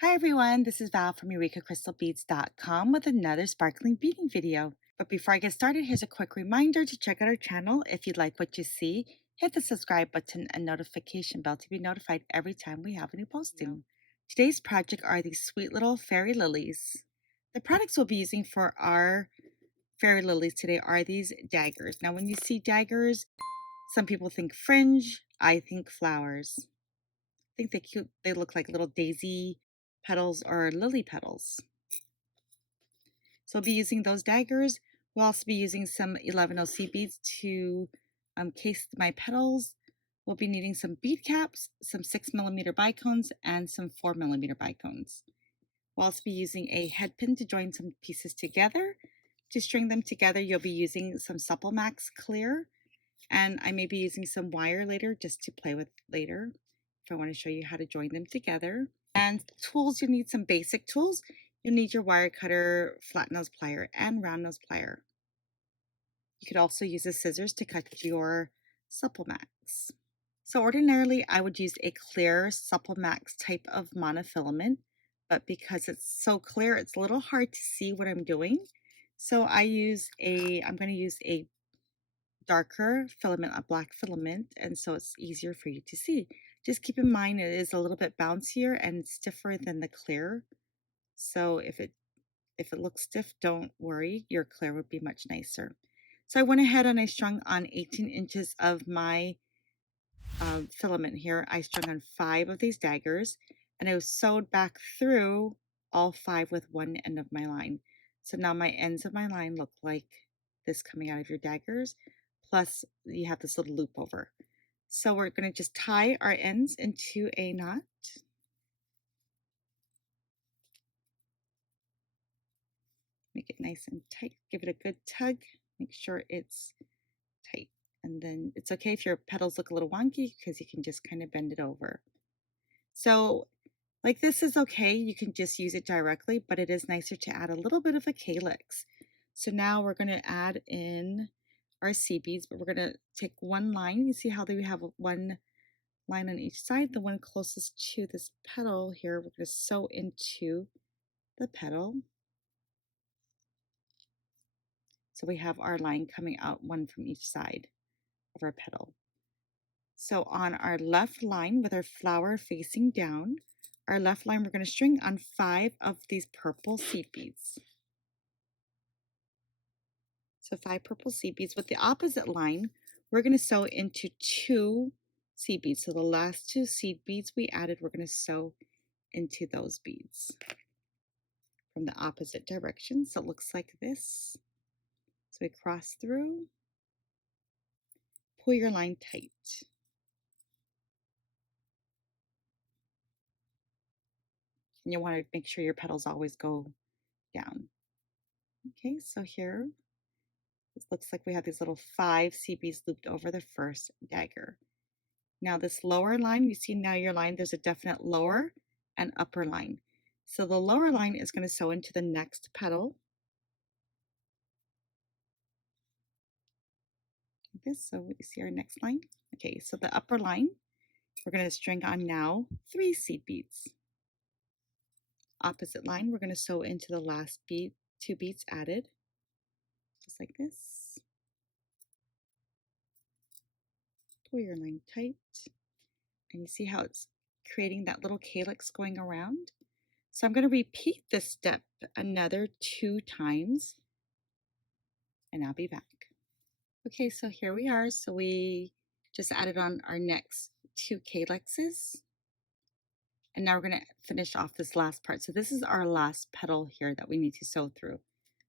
Hi everyone, this is Val from EurekaCrystalBeads.com with another sparkling beading video. But before I get started, here's a quick reminder to check out our channel. If you like what you see, hit the subscribe button and notification bell to be notified every time we have a new posting. Today's project are these sweet little fairy lilies. The products we'll be using for our fairy lilies today are these daggers. Now when you see daggers, some people think fringe, I think flowers. I think they look like little daisy petals or lily petals. So I'll be using those daggers. We'll also be using some 11OC beads to case my petals. We'll be needing some bead caps, some 6mm bicones, and some 4mm bicones. We'll also be using a head pin to join some pieces together. To string them together, you'll be using some Supple Max Clear, and I may be using some wire later just to play with later if I want to show you how to join them together. And tools, you need some basic tools. You'll need your wire cutter, flat nose plier, and round nose plier. You could also use the scissors to cut your Supple Max. So ordinarily I would use a clear Supple Max type of monofilament, but because it's so clear, it's a little hard to see what I'm doing. So I'm going to use a darker filament, a black filament, and so it's easier for you to see. Just keep in mind it is a little bit bouncier and stiffer than the clear. So if it looks stiff, don't worry, your clear would be much nicer. So I went ahead and I strung on 18 inches of my filament here. I strung on 5 of these daggers, and I was sewed back through all 5 with one end of my line. So now my ends of my line look like this coming out of your daggers, plus you have this little loop over. So we're going to just tie our ends into a knot. Make it nice and tight. Give it a good tug. Make sure it's tight. And then it's okay if your petals look a little wonky because you can just kind of bend it over. So like this is okay. You can just use it directly, but it is nicer to add a little bit of a calyx. So now we're going to add in our seed beads, but we're going to take one line. You see how we have one line on each side? The one closest to this petal here, we're going to sew into the petal. So we have our line coming out one from each side of our petal. So on our left line with our flower facing down, our left line, we're going to string on 5 of these purple seed beads. So 5 purple seed beads. With the opposite line, we're going to sew into 2 seed beads. So the last 2 seed beads we added, we're going to sew into those beads from the opposite direction. So it looks like this. So we cross through, pull your line tight. And you want to make sure your petals always go down. Okay, so here, it looks like we have these little 5 seed beads looped over the first dagger. Now this lower line, you see now your line, there's a definite lower and upper line. So the lower line is going to sew into the next petal. Like this, so you see our next line. Okay, so the upper line, we're going to string on now 3 seed beads. Opposite line, we're going to sew into the last bead, 2 beads added, just like this. Pull your line tight, and you see how it's creating that little calyx going around. So I'm going to repeat this step another 2 times, and I'll be back. Okay, so here we are. So we just added on our next 2 calyxes. And now we're going to finish off this last part. So this is our last petal here that we need to sew through.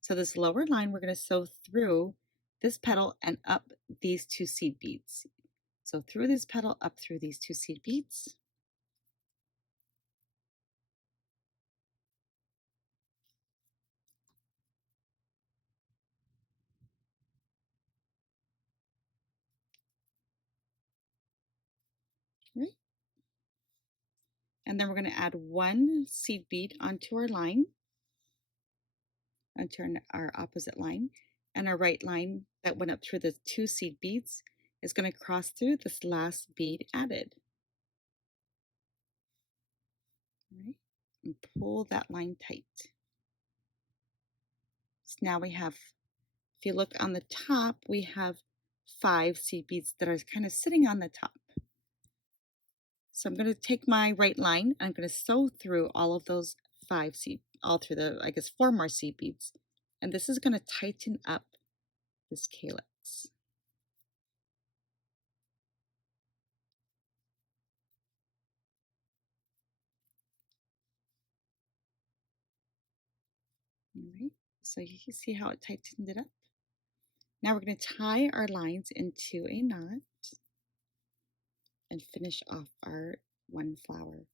So this lower line, we're going to sew through this petal and up these 2 seed beads. So through this petal, up through these 2 seed beads. Right? And then we're going to add 1 seed bead onto our line, onto our opposite line, and our right line that went up through the 2 seed beads is going to cross through this last bead added. Right? and pull that line tight. So now we have, if you look on the top, we have 5 seed beads that are kind of sitting on the top. So I'm going to take my right line and I'm going to sew through all of those 5 seed, all through the, I guess, 4 more seed beads. And this is going to tighten up this calyx. All right, so you can see how it tightened it up. Now we're going to tie our lines into a knot and finish off our one flower.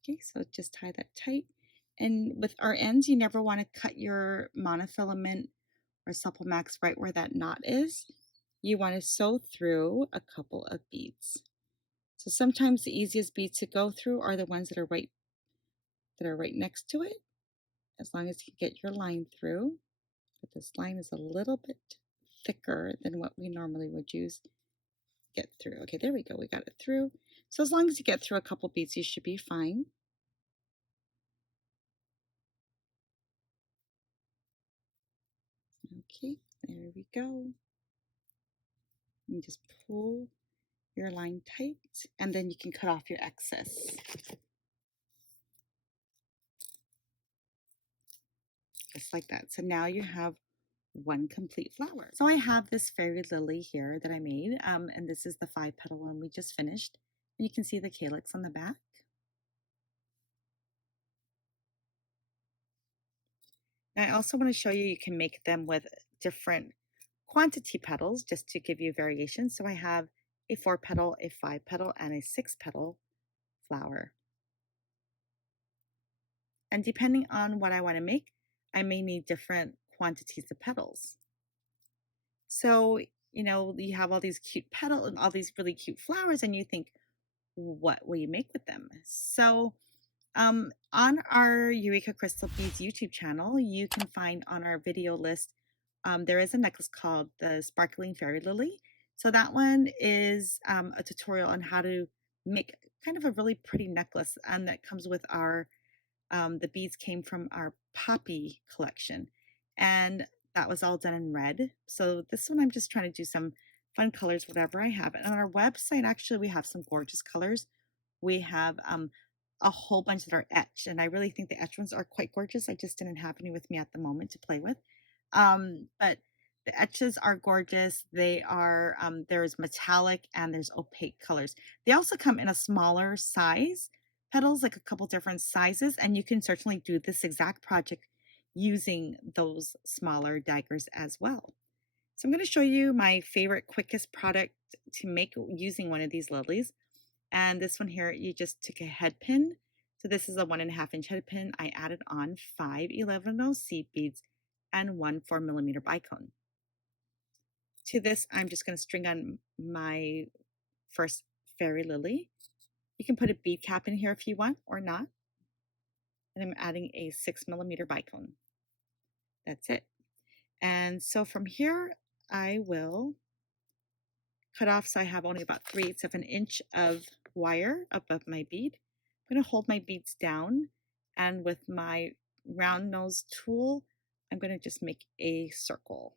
Okay, so just tie that tight. And with our ends, you never want to cut your monofilament or supple max right where that knot is. You want to sew through a couple of beads. So sometimes the easiest beads to go through are the ones that are right next to it, as long as you get your line through. But this line is a little bit thicker than what we normally would use. Get through. Okay, there we go. We got it through. So as long as you get through a couple beads, you should be fine. Okay, there we go. And just pull your line tight, and then you can cut off your excess. Just like that. So now you have one complete flower. So I have this fairy lily here that I made, and this is the 5-petal one we just finished. And you can see the calyx on the back. And I also want to show you can make them with different quantity petals just to give you variation. So I have a 4-petal, a 5-petal, and a 6-petal flower. And depending on what I want to make, I may need different quantities of petals. So, you have all these cute petals and all these really cute flowers, and you think, what will you make with them? So, on our Eureka Crystal Beads YouTube channel, you can find on our video list, there is a necklace called the Sparkling Fairy Lily. So that one is a tutorial on how to make kind of a really pretty necklace, and that comes with our, the beads came from our poppy collection, and that was all done in red. So this one I'm just trying to do some fun colors, whatever I have. And on our website, actually, we have some gorgeous colors. We have a whole bunch that are etched, and I really think the etched ones are quite gorgeous. I just didn't have any with me at the moment to play with. But the etches are gorgeous. They are, there's metallic and there's opaque colors. They also come in a smaller size petals, like a couple different sizes, and you can certainly do this exact project using those smaller daggers as well. So I'm going to show you my favorite, quickest product to make using one of these lilies. And this one here, you just took a head pin. So this is a 1.5-inch head pin. I added on 5 11-0 seed beads and 1 4mm bicone. To this, I'm just going to string on my first fairy lily. You can put a bead cap in here if you want or not. And I'm adding a 6mm bicone. That's it. And so from here, I will cut off, so I have only about 3/8 of an inch of wire above my bead. I'm going to hold my beads down, and with my round nose tool, I'm going to just make a circle.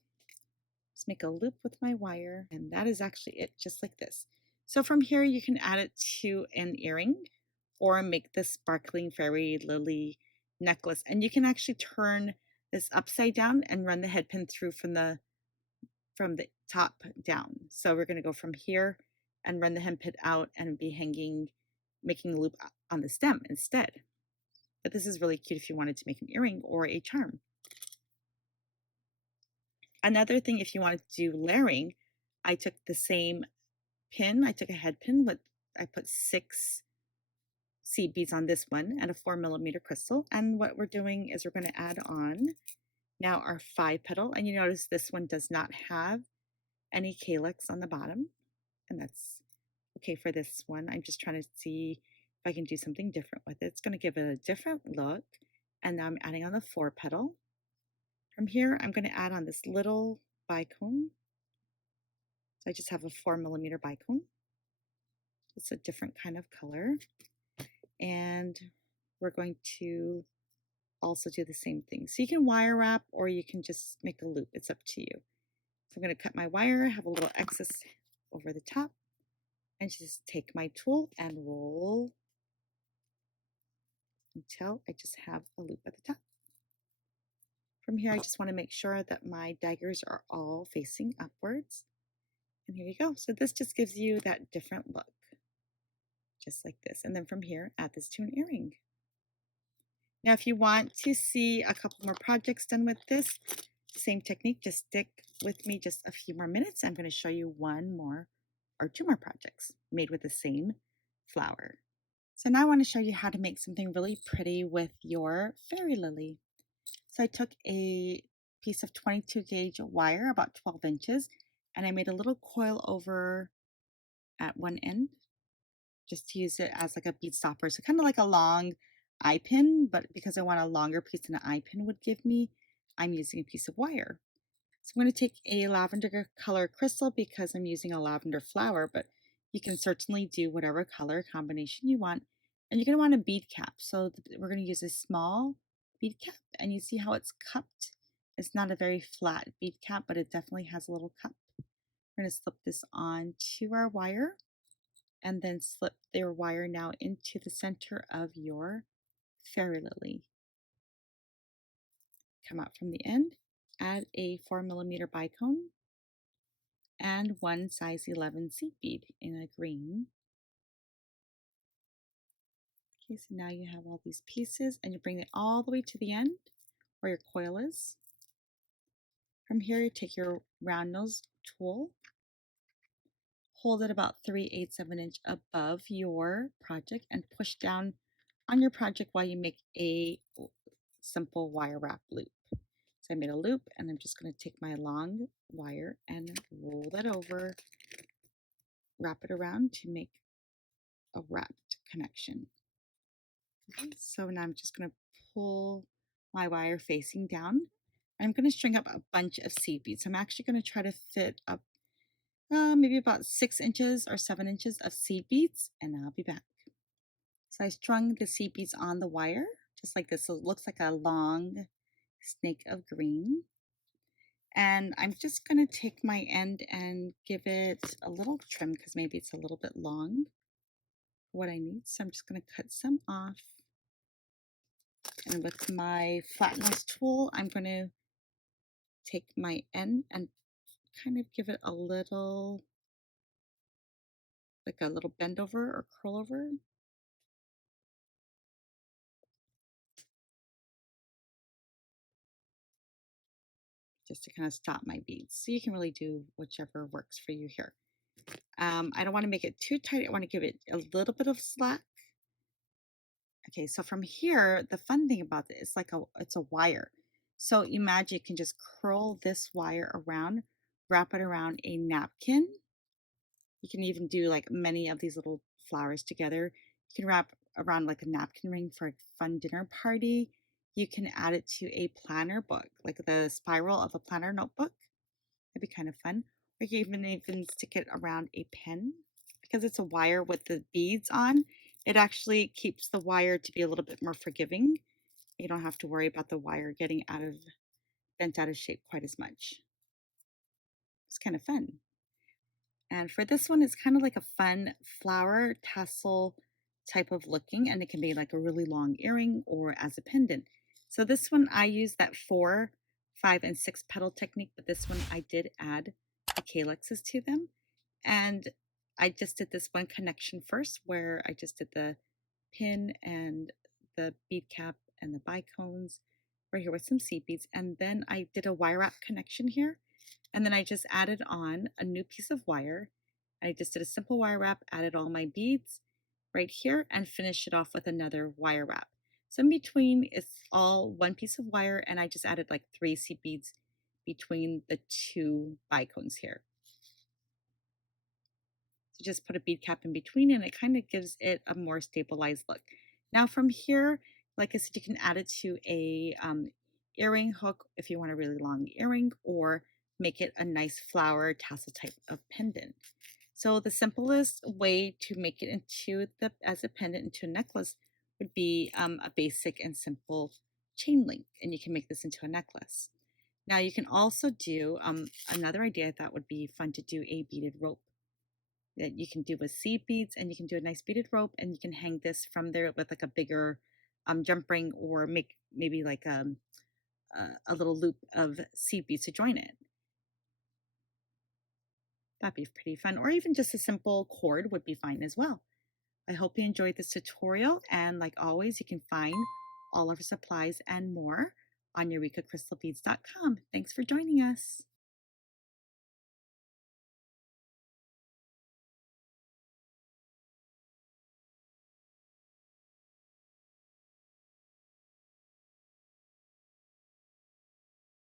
Just make a loop with my wire, and that is actually it, just like this. So from here, you can add it to an earring or make the sparkling fairy lily necklace. And you can actually turn this upside down and run the head pin through from the top down. So we're going to go from here and run the hem pin out and be hanging, making a loop on the stem instead. But this is really cute if you wanted to make an earring or a charm. Another thing, if you wanted to do layering, I took the same pin. I took a head pin I put 6 seed beads on this one and a 4mm crystal. And what we're doing is we're going to add on now our 5-petal. And you notice this one does not have any calyx on the bottom. And that's okay for this one. I'm just trying to see if I can do something different with it. It's going to give it a different look. And now I'm adding on the 4-petal. From here, I'm going to add on this little bicone. So I just have a 4mm bicone. It's a different kind of color. And we're going to also do the same thing. So you can wire wrap or you can just make a loop. It's up to you. So I'm going to cut my wire, have a little excess over the top, and just take my tool and roll until I just have a loop at the top. From here, I just want to make sure that my daggers are all facing upwards. And here you go. So this just gives you that different look, just like this. And then from here, add this to an earring. Now, if you want to see a couple more projects done with this same technique, just stick with me just a few more minutes. I'm going to show you one more or two more projects made with the same flower. So now I want to show you how to make something really pretty with your fairy lily. So I took a piece of 22 gauge wire, about 12 inches, and I made a little coil over at one end just to use it as like a bead stopper. So kind of like a long eye pin, but because I want a longer piece than an eye pin would give me, I'm using a piece of wire. So I'm going to take a lavender color crystal because I'm using a lavender flower, but you can certainly do whatever color combination you want. And you're going to want a bead cap. So we're going to use a small bead cap, and you see how it's cupped. It's not a very flat bead cap, but it definitely has a little cup. We're going to slip this on to our wire and then slip their wire now into the center of your fairy lily. Come out from the end, add a 4mm bicone and one size 11 seed bead in a green. Okay, so now you have all these pieces and you bring it all the way to the end where your coil is. From here, you take your round nose tool, hold it about 3/8 of an inch above your project and push down on your project while you make a simple wire wrap loop. So I made a loop and I'm just going to take my long wire and roll that over, wrap it around to make a wrapped connection. Okay, so now I'm just going to pull my wire facing down. I'm going to string up a bunch of seed beads. I'm actually going to try to fit up maybe about 6 inches or 7 inches of seed beads, and I'll be back. So I strung the seed beads on the wire just like this, so it looks like a long snake of green. And I'm just going to take my end and give it a little trim because maybe it's a little bit long for what I need. So I'm just going to cut some off. And with my flat nose tool, I'm going to take my end and kind of give it a little, like a little bend over or curl over. Just to kind of stop my beads. So you can really do whichever works for you here. I don't want to make it too tight. I want to give it a little bit of slack. Okay, so from here, the fun thing about it is it's a wire. So imagine you can just curl this wire around, wrap it around a napkin. You can even do like many of these little flowers together. You can wrap around like a napkin ring for a fun dinner party. You can add it to a planner book, like the spiral of a planner notebook. That'd be kind of fun. Or you can even stick it around a pen. Because it's a wire with the beads on, it actually keeps the wire to be a little bit more forgiving. You don't have to worry about the wire getting bent out of shape quite as much. It's kind of fun. And for this one, it's kind of like a fun flower tassel type of looking, and it can be like a really long earring or as a pendant. So this one, I use that 4, 5, and 6 petal technique, but this one I did add the calyxes to them. And I just did this one connection first where I just did the pin and the bead cap and the bicones right here with some seed beads. And then I did a wire wrap connection here. And then I just added on a new piece of wire. I just did a simple wire wrap, added all my beads right here, and finished it off with another wire wrap. So in between, it's all one piece of wire, and I just added like 3 seed beads between the 2 bicones here. So just put a bead cap in between, and it kind of gives it a more stabilized look. Now from here, like I said, you can add it to a earring hook if you want a really long earring, or make it a nice flower tassel type of pendant. So the simplest way to make it into as a pendant into a necklace would be a basic and simple chain link, and you can make this into a necklace. Now you can also do another idea I thought would be fun to do a beaded rope that you can do with seed beads, and you can do a nice beaded rope, and you can hang this from there with like a bigger jump ring, or make maybe like a little loop of seed beads to join it. That'd be pretty fun, or even just a simple cord would be fine as well. I hope you enjoyed this tutorial, and like always, you can find all of our supplies and more on EurekaCrystalBeads.com. Thanks for joining us.